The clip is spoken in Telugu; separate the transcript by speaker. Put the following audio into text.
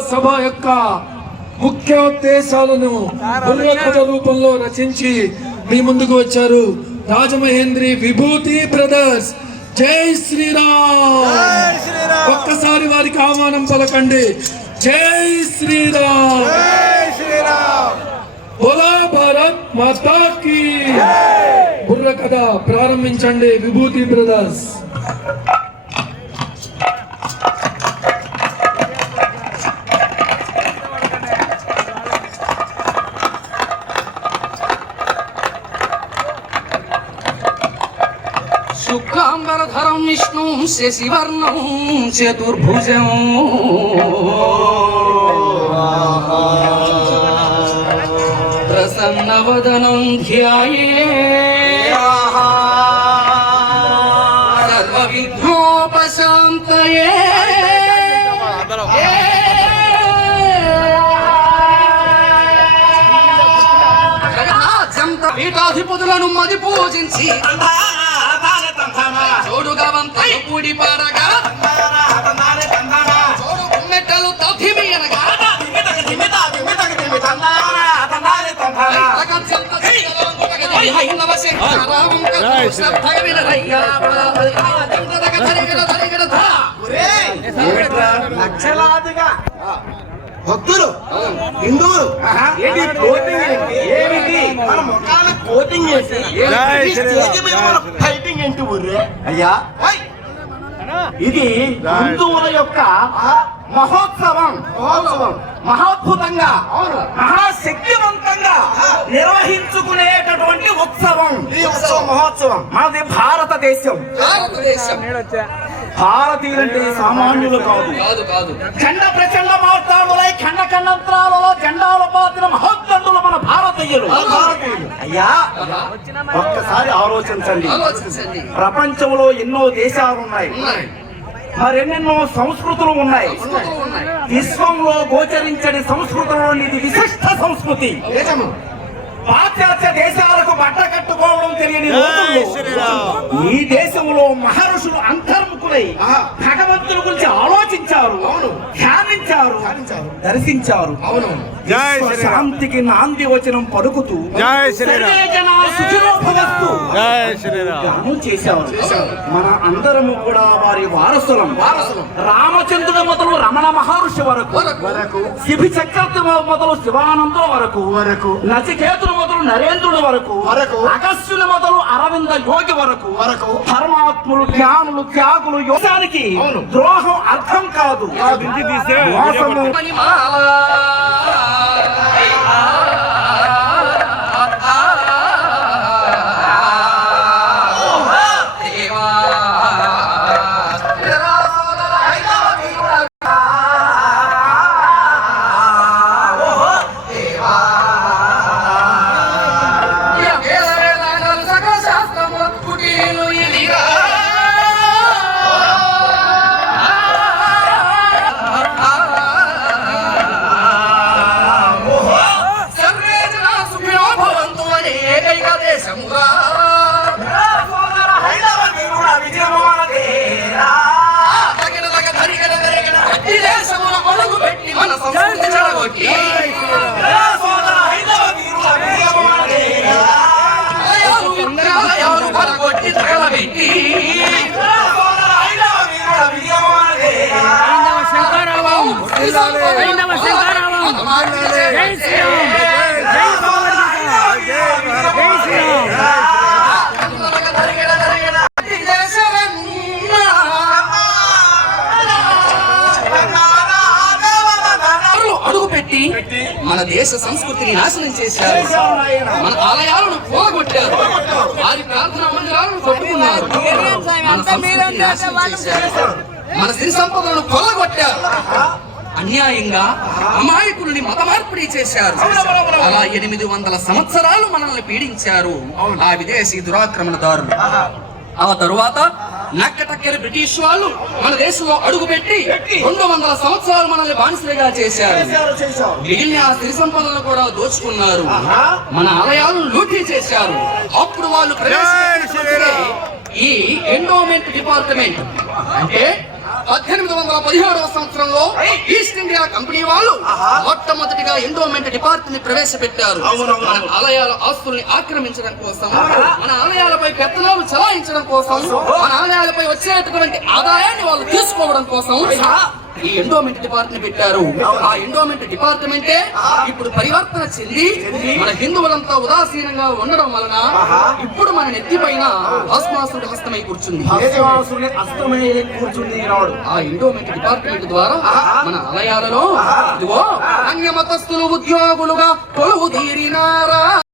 Speaker 1: సభ యొక్క ముఖ్య ఉద్దేశాలను బుర్రకథ రూపంలో రచించి మీ ముందుకు వచ్చారు రాజమహేంద్రి విభూతి బ్రదర్స్. జై శ్రీరామ్. ఒక్కసారి వారికి ఆహ్వానం పలకండి. జై శ్రీరామ్. బోలా భారత్ మాతా కీ. బుర్రకథ ప్రారంభించండి విభూతి బ్రదర్స్.
Speaker 2: శుక్లాంబరధరం विष्णुं శశివర్ణం చతుర్భుజం. ప్రసన్నవదనం ధ్యాయే. సర్వవిఘ్నోపశాంతయే. పీఠాధిపతులను మది పూజించి. చోడుగా వంతలు కూడి పాడగా. చోడు గుమ్మెట్టలు తథిమి అనగా హైందవ శంకరావం.
Speaker 3: లక్షలాదిగా. భక్తులు హిందువులు. ఏంటి కోటింగ్? ఏంటి? ఏమిటి? మన ముఖాల కోటింగ్ ఈ స్టేజ్ మీద మన ఫైటింగ్ ఏంటి ఊర్రే? అయ్యా! ఇది హిందువుల యొక్క మహోత్సవం. మహోత్సవం. మహాద్భుతంగా మహాశక్తివంతంగా నిర్వహించుకునేటటువంటి ఉత్సవం. ఈ ఉత్సవం మహోత్సవం. మనది భారతదేశం.
Speaker 2: భారతదేశం.
Speaker 3: భారతీయులంటే సామాన్యులు కాదు.
Speaker 2: కాదు కాదు.
Speaker 3: ఖండ ప్రచండ మార్తాడులై ఖండ ఖండంతరాలలో జెండాల పాత్ర మహోద్దండులు మన భారతీయులు. అయ్యా ఒక్కసారి ఆలోచించండి. ప్రపంచంలో ఎన్నో దేశాలు ఉన్నాయి. మరెన్నెన్నో సంస్కృతులు ఉన్నాయి.
Speaker 2: సంస్కృతులు
Speaker 3: విశ్వంలో గోచరించని సంస్కృతుల్లోని ఇది విశిష్ట సంస్కృతి. పాశ్చాత్య దేశాలకు బట్ట కట్టుకోవడం తెలియని ఈ దేశంలో మహర్షులు అంతర్ముఖులై భగవంతుని గురించి ఆలోచించారు అవును. ధ్యానించారు దర్శించారు. అవును. శాంతికి నాంది వచనం పలుకుతూ
Speaker 4: జై శ్రీరామ్.
Speaker 3: గానం చేశారు. మన అందరము కూడా వారి వారసులం. వారసులం. రామచంద్రుడు మొదలు రమణ మహర్షి వరకు.
Speaker 2: వరకు.
Speaker 3: శిబి చక్రవర్తి మొదలు శివానందుల వరకు. వరకు. నచికేతుడు మొదలు నరేంద్రుడు వరకు. వరకు. అగస్త్యుని మొదలు అరవింద యోగి వరకు. వరకు. ధర్మాత్ములు జ్ఞానులు త్యాగులు యోగానికి ద్రోహం అర్థం కాదు.
Speaker 4: హైందవ శంకరావం. జై శ్రీరామ్. జై భగవద్గీత. జై శ్రీరామ్.
Speaker 2: అడుగు పెట్టి మన దేశ సంస్కృతిని నాశనం చేశారు మన ఆలయాలను పోగొట్టారు వారి ప్రార్థనా మందిరాలను కొట్టుకున్నారు మన సంస్కృతిని నాశనం చేశారు మన సిరి సంపదలను కొల్లగొట్టారు అన్యాయంగా అమాయకుల్ని మత మార్పిడి చేశారు అలా ఎనిమిది వందల సంవత్సరాలు మనల్ని పీడించారు ఆ విదేశీ దురాక్రమణదారులు. ఆ తరువాత నక్కటక్కరి బ్రిటిష్ వాళ్ళు మన దేశంలో అడుగుపెట్టి రెండు వందల సంవత్సరాలు మనల్ని బానిసలుగా చేశారు. మిగిలిన ఆ సిరి సంపదలను కూడా దోచుకున్నారు. మన ఆలయాలను లూటీ చేశారు. అప్పుడు వాళ్ళు ఈ ఎండోమెంట్ డిపార్ట్మెంట్ అంటే పద్దెనిమిది వందల పదిహేడవ సంవత్సరంలో ఈస్ట్ ఇండియా కంపెనీ వాళ్ళు మొట్టమొదటిగా ఎండోమెంట్ డిపార్ట్మెంట్ని ప్రవేశపెట్టారు మన ఆలయాల ఆస్తుల్ని ఆక్రమించడం కోసం మన ఆలయాలపై పెత్తనాలు చలాయించడం కోసం మన ఆలయాలపై వచ్చేటటువంటి ఆదాయాన్ని వాళ్ళు తీసుకోవడం కోసం ఈ ఎండోమెంట్ డిపార్ట్మెంట్ పెట్టారు. ఆ ఎండోమెంట్ డిపార్ట్మెంటే ఇప్పుడు పరివర్తన చెంది మన హిందువులంతా ఉదాసీనంగా ఉండడం వలన ఇప్పుడు మన నెత్తిపైన భస్మాసుడి హస్తమై కూర్చుంది. ఆ ఎండోమెంట్ డిపార్ట్మెంట్ ద్వారా మన ఆలయాలలో ఇదిగో అన్య మతస్థులు ఉద్యోగులుగా కొలువు తీరినారా